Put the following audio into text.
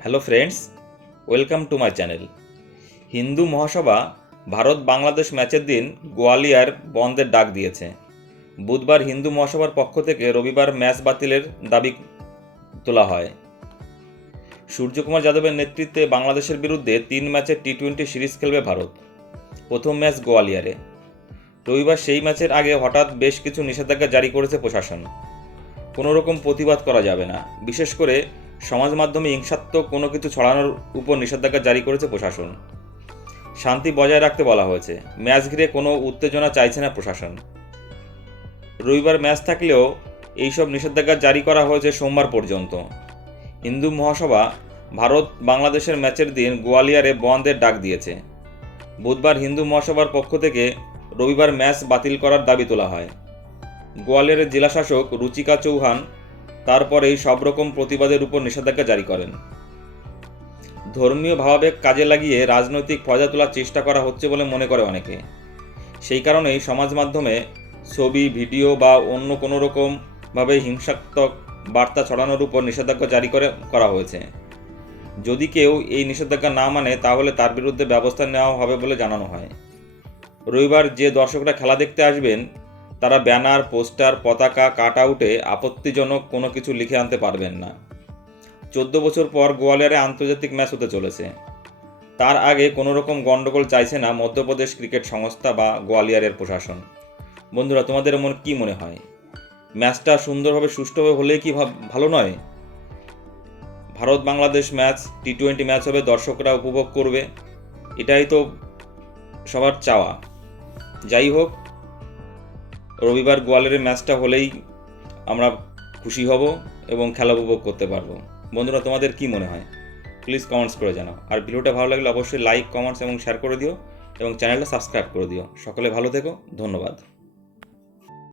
Hello friends welcome to my channel Hindu Mahasabha Bharat Bangladesh ম্যাচের দিন গোয়ালিয়র বন্ধের ডাক দিয়েছে। বুধবার হিন্দু মহাসভার পক্ষ থেকে রবিবার ম্যাচ বাতিলের দাবি তোলা হয়। সূর্যকুমার যাদবের নেতৃত্বে বাংলাদেশের বিরুদ্ধে তিন ম্যাচের টি টোয়েন্টি সিরিজ খেলবে ভারত। প্রথম ম্যাচ গোয়ালিয়ারে। রবিবার সেই ম্যাচের আগে হঠাৎ বেশ কিছু নিষেধাজ্ঞা জারি করেছে প্রশাসন। কোনো রকম প্রতিবাদ করা যাবে না। বিশেষ করে সমাজ মাধ্যমে হিংসাত্মক কোনো কিছু ছড়ানোর উপর নিষেধাজ্ঞা জারি করেছে প্রশাসন। শান্তি বজায় রাখতে বলা হয়েছে। ম্যাচ ঘিরে কোনো উত্তেজনা চাইছে না প্রশাসন। রবিবার ম্যাচ থাকলেও এইসব নিষেধাজ্ঞা জারি করা হয়েছে সোমবার পর্যন্ত। হিন্দু মহাসভা ভারত বাংলাদেশের ম্যাচের দিন গোয়ালিয়ারে বন্ধের ডাক দিয়েছে। বুধবার হিন্দু মহাসভার পক্ষ থেকে রবিবার ম্যাচ বাতিল করার দাবি তোলা হয়। গোয়ালিয়রের জেলাশাসক রুচিকা চৌহান তারপরেই সব রকম প্রতিবাদের উপর নিষেধাজ্ঞা জারি করেন। ধর্মীয় ভাবাবেগ কাজে লাগিয়ে রাজনৈতিক ফয়দা তোলার চেষ্টা করা হচ্ছে বলে মনে করে অনেকে। সেই কারণেই সমাজ মাধ্যমে ছবি, ভিডিও বা অন্য কোনো রকমভাবে হিংসাত্মক বার্তা ছড়ানোর উপর নিষেধাজ্ঞা জারি করে, করা হয়েছে। যদি কেউ এই নিষেধাজ্ঞা না মানে তাহলে তার বিরুদ্ধে ব্যবস্থা নেওয়া হবে বলে জানানো হয়। রবিবার যে দর্শকরা খেলা দেখতে আসবেন তারা ব্যানার, পোস্টার, পতাকা কাট আউটে আপত্তিজনক কোনো কিছু লিখে আনতে পারবেন না। চোদ্দ বছর পর গোয়ালিয়ারে আন্তর্জাতিক ম্যাচ হতে চলেছে। তার আগে কোনো রকম গণ্ডগোল চাইছে না মধ্যপ্রদেশ ক্রিকেট সংস্থা বা গোয়ালিয়রের প্রশাসন। বন্ধুরা, তোমাদের মনে কী মনে হয়? ম্যাচটা সুন্দরভাবে, সুষ্ঠুভাবে হলেই কি ভালো নয়? Bharat Bangladesh match T twenty match হবে, দর্শকরা উপভোগ করবে। এটাই তো সবার চাওয়া। যাই হোক রবিবার গোয়ালের ম্যাচটা হলেই আমরা খুশি হব এবং খেলা উপভোগ করতে পারব। বন্ধুরা, তোমাদের কি মনে হয়? প্লিজ কমেন্টস করে জানাও। আর ভিডিওটা ভালো লাগলে অবশ্যই লাইক কমেন্টস এবং শেয়ার করে দিও এবং চ্যানেলটা সাবস্ক্রাইব করে দিও। সকলে ভালো থেকো, ধন্যবাদ।